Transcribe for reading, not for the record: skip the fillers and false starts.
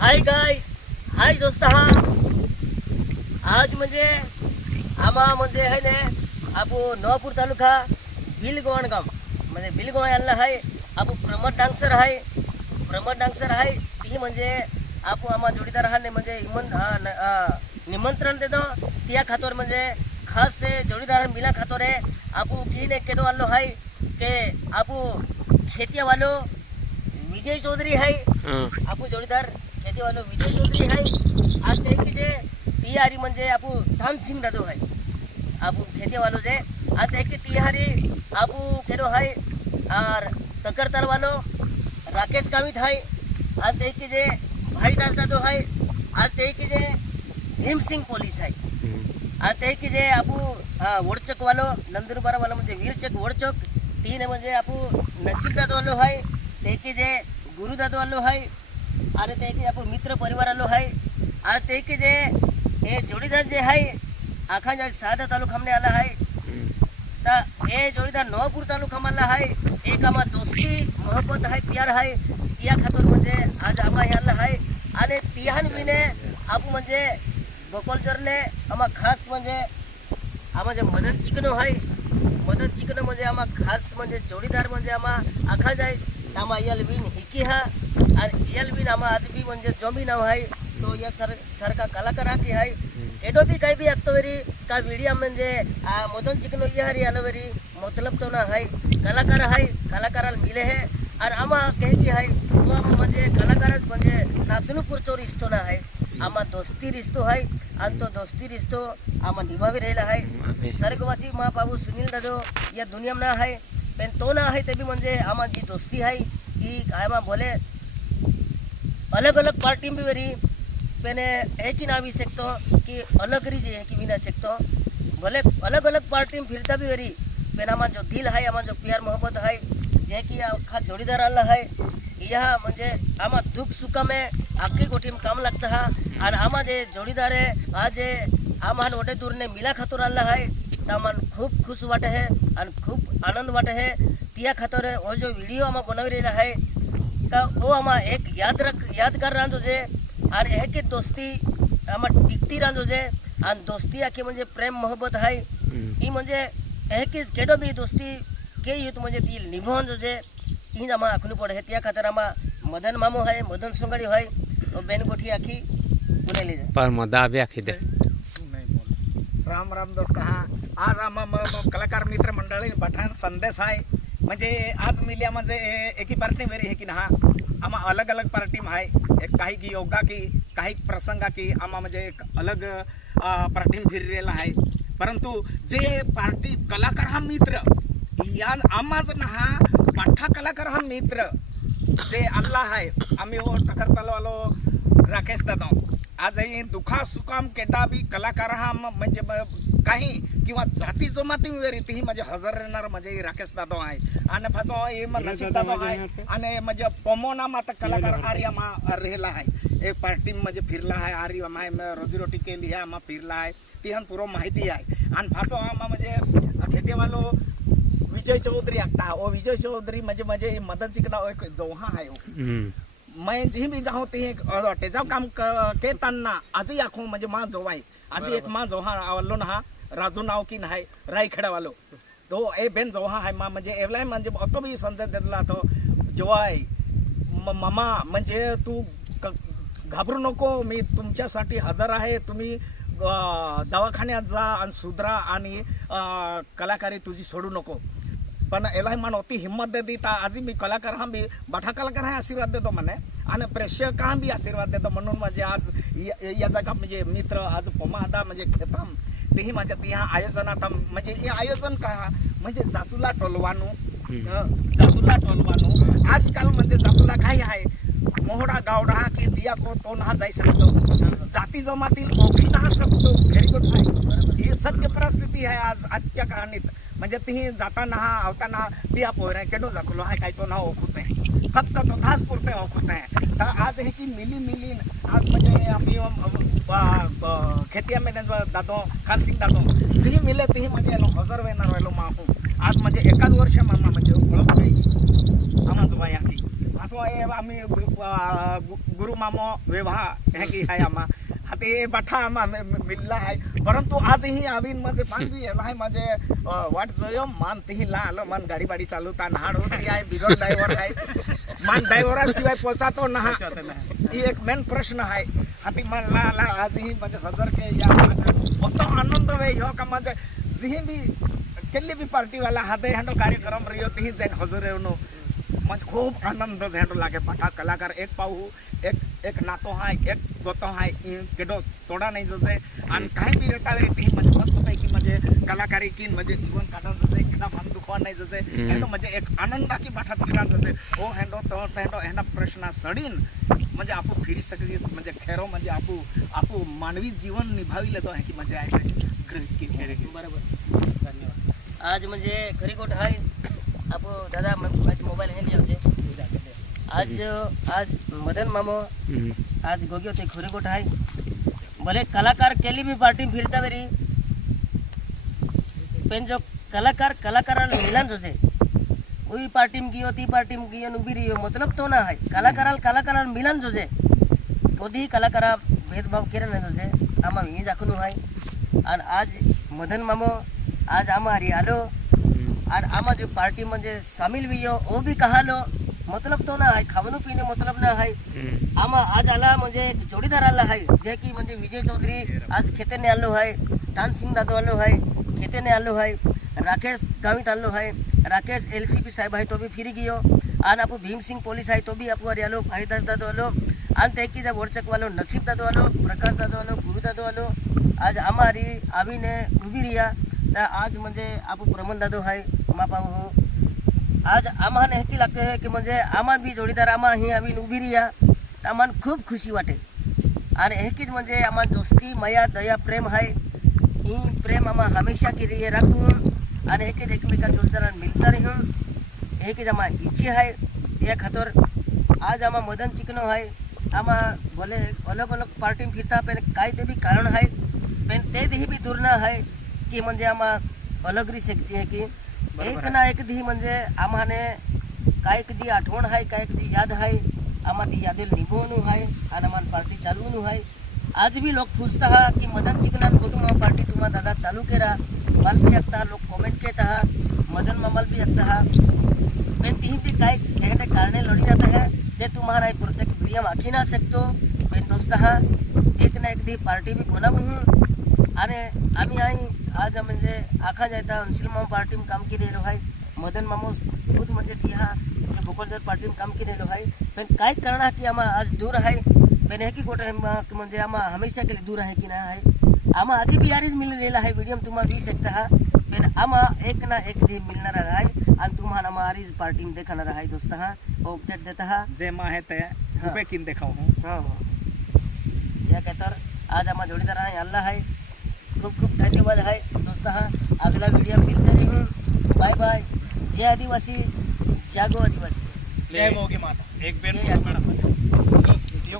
hi guys, हाय दोस्त हा आज म्हणजे आम्हा म्हणजे आहे ना आपण नवापूर तालुका बिलगोवान गाव म्हणजे बिलगोवा याला आहे आपण प्रमोद डांगसर आहे ती म्हणजे आपण आम्हा जोडीदार हा म्हणजे निमंत्रण देतो त्या खातोर म्हणजे खास से जोडीदार मिला खातोर है आपू की ने केडो वालो है के आपू खेतिया वालो विजय चौधरी है आपू जोडीदार खेती वालो विजय चौधरी है आज ते की जे तिहारी म्हणजे आपू धान सिंह दादो है आपू खेती वालो जे आज ते की तिहारी आपू केडो है और तकरताल वालो राकेश गावित है आज ते की जे भाई दास दादो है आज ते की जे भीम सिंह पोलीस है आज ते की जे आपू वडचक वालो नंदुरबार वाला म्हणजे वीरचक वडचक तीन म्हणजे आपू नसीब दादो वालो है ते की जे गुरु दादो वालो है आणि ते की आपू मित्र परिवार वालो है आज ते की जे ए जोडीदार जे है आखा जा सादा तालुका हमने आला है ता ए जोडीदार नवापूर तालुका मला है एक आमा दोस्ती मोहब्बत है प्यार है तिया खातर म्हणजे आज आम्हा याला है आणि तिहान विने आपू म्हणजे बकोलजरने आम्हा खास म्हणजे आम्हा जे मदन चिकन आहे मदन चिकन म्हणजे आम्हा खास म्हणजे जोडीदार म्हणजे आम्हा आखा जाय आम्हा यलविन हिकी हा आणि यलविन आम्हा आज बी म्हणजे जमी नाव आहे तो या सरका कलाकार हा की आहे एडो भी काही बी अक्तवरी का वीडियो म्हणजे मदन चिकन या हरी आलवरी मतलब तो ना है कलाकार आहे कलाकाराला मिले है आणि आम्हा कहे की आहे तो म्हणजे कलाकारच म्हणजे नाचणूपूरचो रिश्तो ना आहे आम्हा दोस्ती रिश्तो है आणि तो दोस्ती रिश्तो आम्हा निभावी राहिला है स्वर्गवासी महाबाबू सुनील दादो या दुनिया में ना है पण तो ना है ते भी म्हणजे आम्हा जी दोस्ती है की आम्हा बोले अलग अलग पार्टी में वेरी पेने एक ही ना भी सकतो कि अलग री जे की भी ना सकतो बोले अलग अलग पार्टी में फिरता भी वेरी पेन आम्हा जो दिल है आम्हा जो प्यार मोहब्बत है जे की आखा जोडीदार आला है यह म्हणजे आम्हा दुख सुख में आखी गोठी में काम लगता है और आम्हा जे जोडीदार है आज आम्हाला वटे दूरने मिला खातर आला है तो आम्हाला खूब खुश वाटे है और खूब आनंद वाटे है तिया खातर वो जो वीडियो आम्हा बनवी रहेला है तो वो आम्हा एक यादगार रांधो जे और एक दोस्ती आम्हा टिकती रांधो जे और दोस्ती आखी म्हणजे प्रेम मोहब्बत है ही म्हणजे एक केडो भी दोस्ती के युत म्हणजे ती निभावून जो जे ही आम्हा आखणू पडे त्या खातर आम्हा मदन मामू है मदन सोंगाडी है बेन गोठी आखी पुणे ले जा पर मदा भी आखी दे राम राम दोस्त हा आज आम्हा कलाकार मित्र मंडळी पठाण संदेश आहे म्हणजे आज मिल्या म्हणजे एक ही पार्टी मेरी है की ना आम्हा अलग अलग पार्टी में है एक काही की योगा की काही प्रसंगा की आम्हा म्हणजे एक अलग पार्टी में फिर रहेला है परंतु जे पार्टी कलाकार हा मित्र या आम्हाच ना हा पाठा कलाकार हा मित्र जे अल्लाह आहे आम्ही हो टकरताल वालो राकेश दादा आजही दुखा सुकाम केटा बी कलाकार हा म्हणजे काही किंवा जाती जमाती वेरी ती म्हणजे हजर राहणार म्हणजे राकेश दादा आहे आणि फासो हे नशीब दादा आहे आणि म्हणजे पोमोना माता कलाकार आर्या मा रहेला आहे एक पार्टी म्हणजे फिरला आहे आर्या माय रोजीरोटी केली आहे आम्हा फिरला आहे ती हन पुरो माहिती आहे आणि फासो आम्हा म्हणजे खेतेवालो विजय चौधरी आखता ओ विजय चौधरी म्हणजे मदन चिकना एक जोहा आहे मैं जी भी जाऊँ ती तेजा काम के ताना आजही आखो म्हणजे मा जोवाई आज एक मा जोहा वालो ना राजू नाव की नाही रायखेडा वालो तो ए बेन जोहा है मा म्हणजे एवलाय म्हणजे अतो भी संदेश देला तो जोवाई मामा म्हणजे तू घाबरू नको मी तुमच्यासाठी हजर आहे तुम्ही दवाखान्यात जा आणि सुधरा आणि कलाकारी तुझी सोडू नको पण एलाही मान अति हिम्मत दे दी आज मी कलाकार हा बी बाठा कलाकार हा आशीर्वाद देतो म्हणे आणि प्रेक्षक हा बी आशीर्वाद देतो म्हणून म्हणजे आज या जागा म्हणजे मित्र आज पोमादा म्हणजे खेताम तेही माझ्या ती ह्या आयोजनात म्हणजे हे आयोजन का म्हणजे जातूला टोलवानू आजकाल म्हणजे जातूला काय आहे मोहडा गावडा की दिया को तो ना जाई शकतो जाती जमातील ओळखी ना शकतो व्हेरी गुड आहे ही सत्य परिस्थिती आहे आज आजच्या कहाणीत म्हणजे ती जाताना हा आवताना दिया पोर आहे केडो जातलो आहे काय तो ना ओळखत आहे फक्त तो तास पुरते ओळखत आहे तर आज हे की मिली आज म्हणजे आम्ही खेतिया में दादो खानसिंग दादो ती मिले ती म्हणजे हजर वेणार व्हायलो माहू आज म्हणजे एकाच वर्ष मामा म्हणजे ओळख आम्हा जोबाई आखी सोय आम्ही गुरु मामो विवाह हे की आहे आम्हा हाते बाठा आम्हा मिलला आहे परंतु आजही आवीन म्हणजे पांगवी आहे म्हणजे वाट जोयो मान तेही ला आलो मन गाडी बाडी चालवता नाड होती आहे बिगर ड्रायव्हर आहे मान ड्रायव्हरा शिवाय पोचातो ना ही एक मेन प्रश्न आहे हाती मान ला ला आजही म्हणजे हजर के या होतो आनंद वे ह्यो का म्हणजे जिही बी केल्ली बी पार्टी वाला हाते हँडो कार्यक्रम रियो तेही जैन हजर रेवनो म्हणजे खूप आनंद झेंडो लागे पाठा कलाकार एक पाहू एक नातो हाय एक गोतो हाय केडो तोडा नाही जसे आणि काही बी रेटा ती म्हणजे मस्त पैकी म्हणजे कलाकारी की म्हणजे जीवन काढत जसे केडा मन दुखवा नाही जसे हँडो म्हणजे एक आनंदा की पाठा फिरा जसे ओ हँडो तो हँडो ह्यांना प्रश्न सडीन म्हणजे आपू फिरी सकते म्हणजे खेरो म्हणजे आपू मानवी जीवन निभाविले तो है की म्हणजे आहे ग्रहित की बरोबर धन्यवाद आज म्हणजे खरी गोष्ट आहे आप दादा मोबाईल हे लिया होते आज मदन मामो आज गोगी होते खरी गोष्ट आहे भले कलाकार केली भी पार्टी फिरता वेरी पण जो कलाकाराला मिलन जो वही पार्टी में गियो ती पार्टी में गियो उभी रही मतलब तो ना है कलाकाराला मिलन जो कधी कलाकारा भेदभाव केला नाही जो आम्हा ही दाखवून आहे आणि आज मदन मामो आज आम्हा हरी आलो और आमा जो पार्टी में जो शामिल भी हो वो भी कहा लो मतलब तो ना है खावनु पीने मतलब ना है आमा आज आला म्हणजे जोडीदार आला है जे की म्हणजे विजय चौधरी आज खेतेने आलो है तान सिंह दादो आलो है खेतेने आलो है राकेश गावित आलो है राकेश LCP साहेब है तो भी फिरी गयो आणि आपू भीम सिंह पोलीस है तो भी आपू अरे आलो भाईदास दादो आलो आणि ते की जब वरचक वालो नसीब दादो आलो प्रकाश दादो आलो गुरु दादो आलो आज आमारी आवीने उभी रिया आज म्हणजे आपू प्रमोद दादो है मापाऊ हो आज आम्हाला हे की लागते है की म्हणजे आम्हा भी जोडीदार आम्हा ही आम्ही उभी रिया तर आम्हाला खूप खुशी वाटे आणि हे की म्हणजे आम्हा दोस्ती माया दया प्रेम है ही प्रेम आम्हा हमेशा के लिए राखून आणि हे की एकमेका जोडीदारांना मिळता राहून हे की आम्हा इच्छा है या खातर आज आम्हा मदन चिकनो है आम्हा भले अलग अलग पार्टी फिरता पण काय ते भी कारण है पण ते भी दूर ना है की म्हणजे आम्हा अलग री शकते है की एक ना एक दी म्हणजे आम्हाने काय जी आठवण आहे काय जी याद आहे आम्हा ती यादेल निभवणं आहे आणि आम्हाला पार्टी चालवणं आहे आज भी लोक पूछता हा की मदन चिकनान कुटुंब पार्टी तुम्हा दादा चालू केरा माल भी एकता लोक कमेंट केत हा मदन मामाल भी एकता हा पण ती भी काय कहने कारणे लढी जात है ते तुम्हाला प्रत्येक वीडियो में आखी ना सकतो पण दोस्त हा एक ना एक दी पार्टी भी बोलावून आणि आम्ही आई आज म्हणजे आखा जाता अंशील मामा पार्टी में काम केलेलो आहे मदन मामो खुद म्हणजे ती हा भोकरदर पार्टी में काम केलेलो आहे पण काय करणार की आम्हा आज दूर आहे पण हे की गोटे म्हणजे आम्हा हमेशा के लिए दूर आहे की नाही आहे आम्हा आधी भी यारीच मिळलेला आहे व्हिडिओ तुम्हाला भी शकता हा पण आम्हा एक ना एक दिन मिळणार आहे आणि तुम्हाला आम्हा आरीज पार्टी में देखणार आहे दोस्त हा अपडेट देता हा जे मा आहे ते उभे किन देखाव हो या तर आज आम्हा जोडीदार आहे अल्लाह है खूब खूब धन्यवाद है दोस्त हाँ अगला वीडियो मिलते रही हूँ बाय बाय जय आदिवासी जागो आदिवासी जय मोगी माता एक बेर